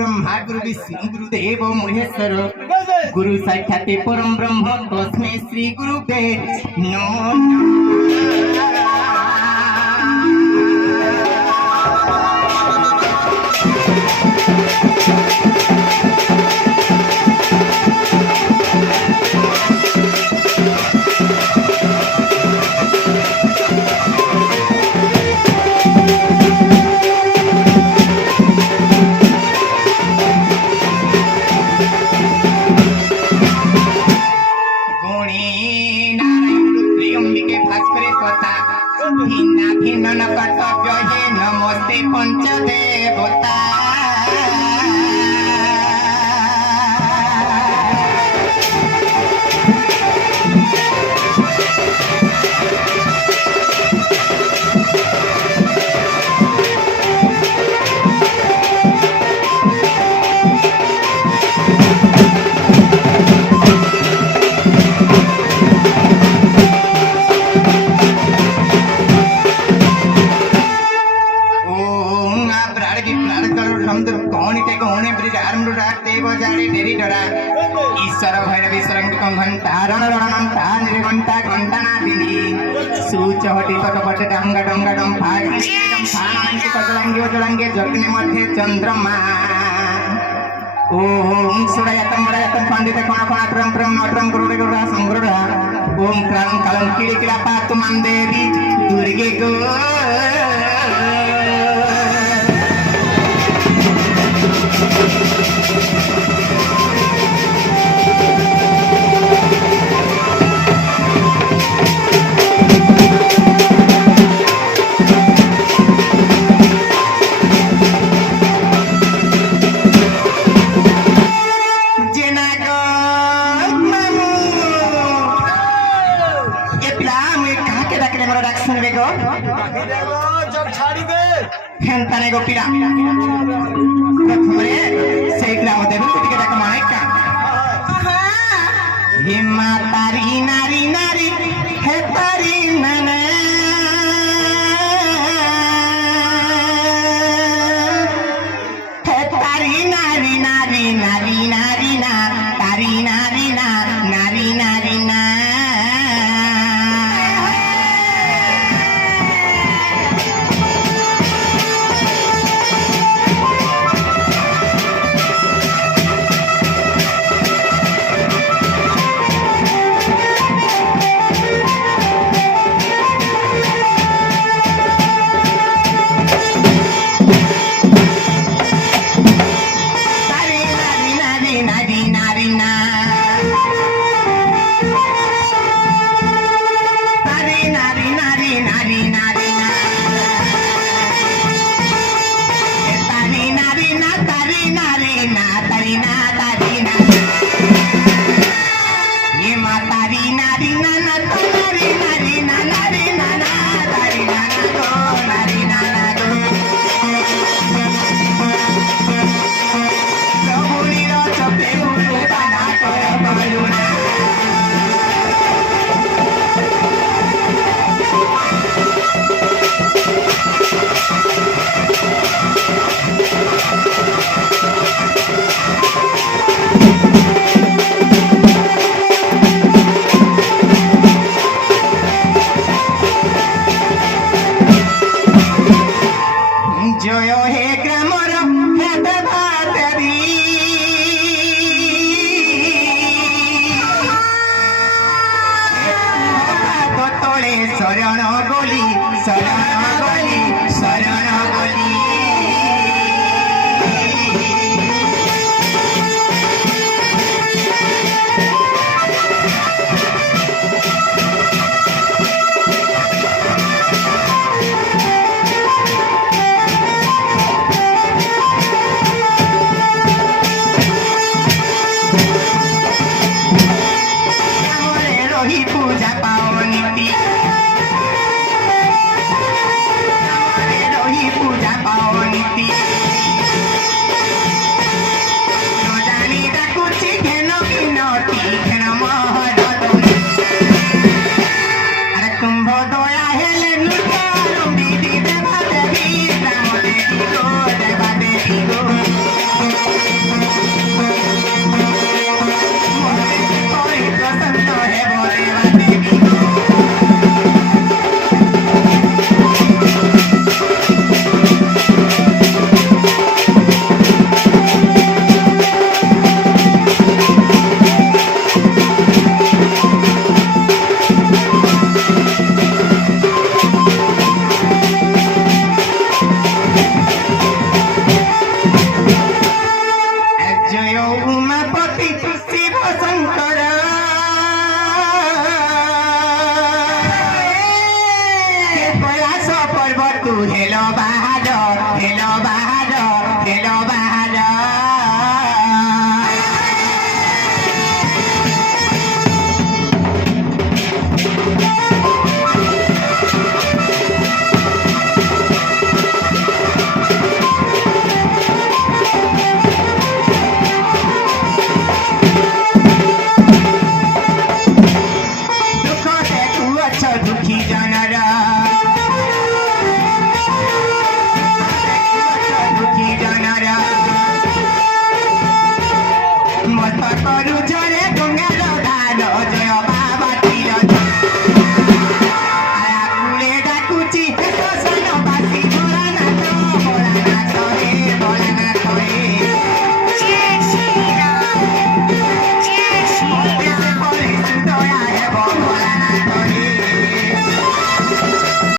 ब्रह्मा गुरु विष्णु गुरुदेव महेश्वर गुरु साक्षात् परम ब्रह्म तस्मै श्री गुरुवे नमः। भिन्न कर्तव्य हे नमस्ते पंचदेवता ईश्वर भैरवीश्वर घंटा रण रणम घंटा घंटनादिनी सूचहटी पटपट डंग डंग डम फांगे जग्नि मध्ये चंद्रमा ओम सुरयतम वरयतम पंडित कोण कोण त्रम त्रम नत्रम गुरुडे गुरुडा संगरुडा ओम क्रां कलं किळि किळा पातु मंदेवी दुर्गे गो हेंताने गोपीरा प्रथमे से ग्राम देव कुटिके डाक मायका हे मातारी नारी नारी हे तारी नने हे तारी नारी नारी नारी नारी ना तारी नारी ना नारी नारी ना hello bahajo, hello bahajo.